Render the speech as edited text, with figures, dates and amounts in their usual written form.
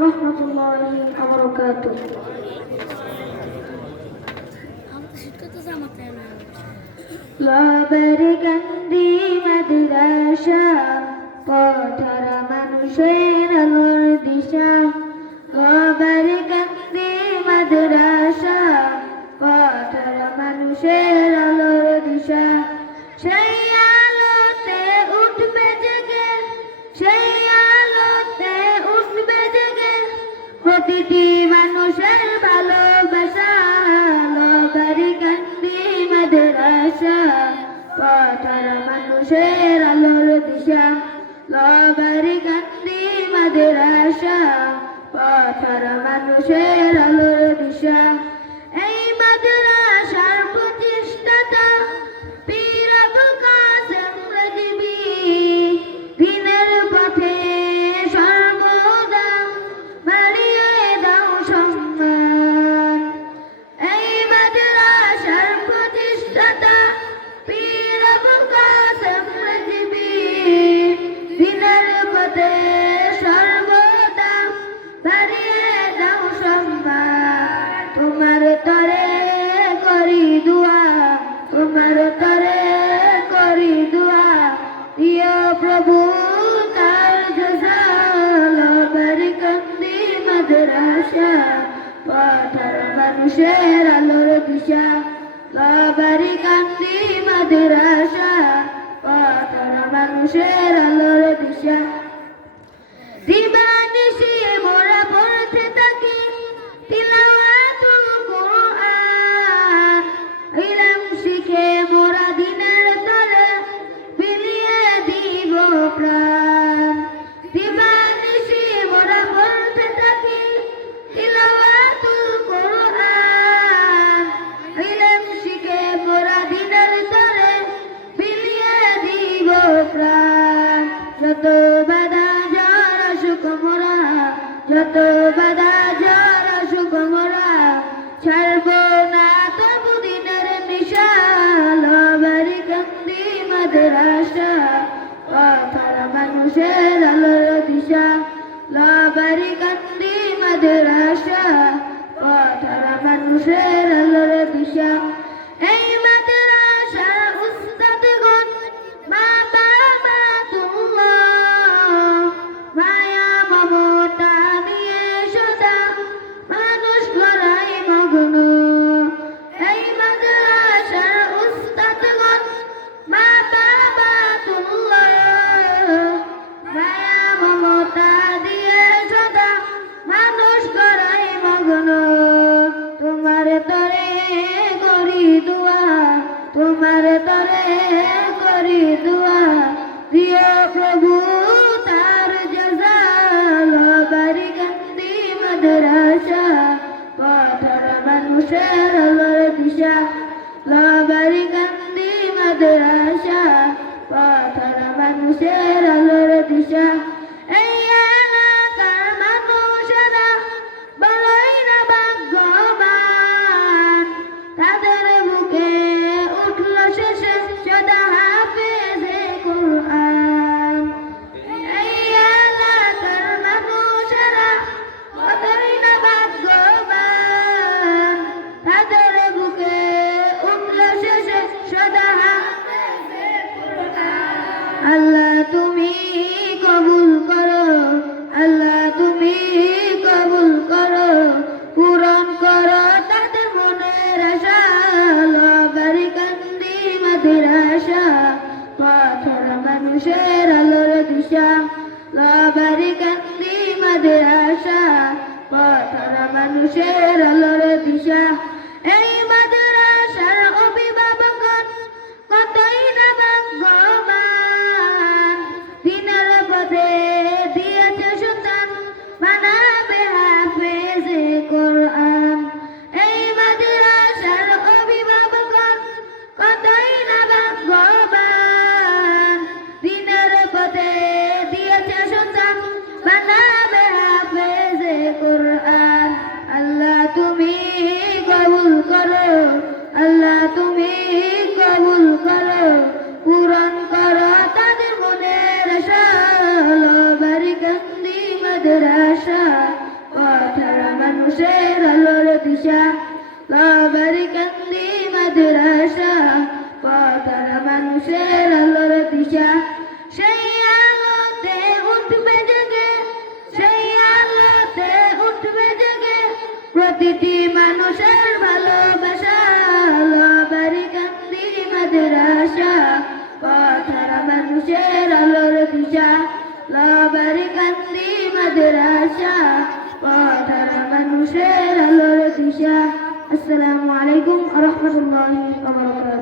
রহমতুল্লাহি ওয়া বারাকাতুহু। লাবারকান্দি মাদ্রাসা পথরা মানুষের আলোর দিশা। লাবারকান্দি মাদ্রাসা পথরা মানুষের আলোর দিশা। সেই আলোতে উঠবে জেগে, সেই আলোতে উঠবে জেগে প্রতিটি মানুষের ভালোবাসা। লাবারকান্দি মাদ্রাসা পথরা মানুষের আলোর দিশা। লাবারকান্দি মাদ্রাসা পথরা মানুষের আলোর দিশা। এই মাদ্রাসার প্রতিষ্ঠাতা পীর আবুল কাসেম রাজবি দিনের পথে সর্বদা বাড়িয়ে দাও সম্মান। এই মাদ্রাসার প্রতিষ্ঠাতা পীর আবুল কাসেম রাজবি দিনের পথে সর্বদা বাড়িয়ে দাও সম্মান। তোমার তরে করি দুয়া, তোমার তরে করি দুয়া, দিও প্রভু তার জাযা। লাবারকান্দি মাদ্রাসা পথরা মানুষের আলোর দিশা। লাবারকান্দি মাদ্রাসা পথরা মানুষের আলোর দিশা। দিবানিশি মোরা পড়তে থাকি তিলাওয়াতুল কুরআন। ইলম শিখে মোরা দিনের তরে বিলিয়ে দিব প্রাণ। দিবানিশি মোরা পড়তে থাকি তিলাওয়াতুল কুরআন। ইলম শিখে মোরা দিনের তরে বিলিয়ে দিব প্রাণ। যত বাধা জ্বর আসুক মোরা, যত বাধা জ্বর আসুক মোরা ছাড়ব না তবু দিনের নিশা। লাবারকান্দি মাদ্রাসা পথরা মানুষের আলোর দিশা। লাবারকান্দি মাদ্রাসা পথরা মানুষের আলোর দিশা। এই মাদ্রাসার উস্তাদগণ মা বাবা তুল্লাহ মায়া মমতা নিয়ে সদা মানুষ গড়াই মগ্ন। এই মাদ্রাসার উস্তাদগণ মা বাবা তুল্লাহ মায়া মমতা দিয়ে সদা মানুষ গড়াই মগ্ন। তোমার তরে করি দুয়া, তোমার তরে করি দুয়া, দিও প্রভু তার জাযা। লাবারকান্দি মাদ্রাসা পথরা মানুষের আলোর দিশা। লাবারকান্দি মাদ্রাসা পথরা মানুষের আলোর দিশা। এই এলাকার মানুষেরা বড়ই না ভাগ্যবান, তাদের বুকে উঠল শেষে সদা হাফেজে কুরআন। এই এলাকার মানুষেরা বড়ই না ভাগ্যবান, তাদের বুকে উঠল শেষে সদা হাফেজে কুরআন। আল্লাহ তুমি কবুল করো, আল্লাহ তুমি কবুল করো, পূরণ করো তাদের মনের আশা। লাবারকান্দি মাদ্রাসা পথরা মানুষের আলোর দিশা। লাবারকান্দি মাদ্রাসা পথরা মানুষের আলোর দিশা। এই মাদ্রাসার অভিভাবকগণ কতই না ভাগ্যবান, দিনের পথে দিয়েছে সন্তান বানাবে হাফেজে কোরআন। এই মাদ্রাসার অভিভাবকগণ কতই না ভাগ্যবান, দিনের পথে দিয়েছে সন্তান বানাবে হাফেজে কোরআন। আল্লাহ তুমি কবুল করো, মানুষের আলোর দিশা লাবারিকান্দি মাদ্রাসা পথহারা মানুষের আলোর দিশা সেই আলোতে উঠবে জেগে সেই আলোতে উঠবে জেগে প্রতিটি মানুষের ভালোবাসা লাবারিকান্দি মাদ্রাসা পথহারা মানুষের আলোর দিশা লাবারিকান্দি মাদ্রাসা পথহারা মানুষের আলোর দিশা। আসসালামু আলাইকুম ওয়া রাহমাতুল্লাহি ওয়া বারাকাতুহু।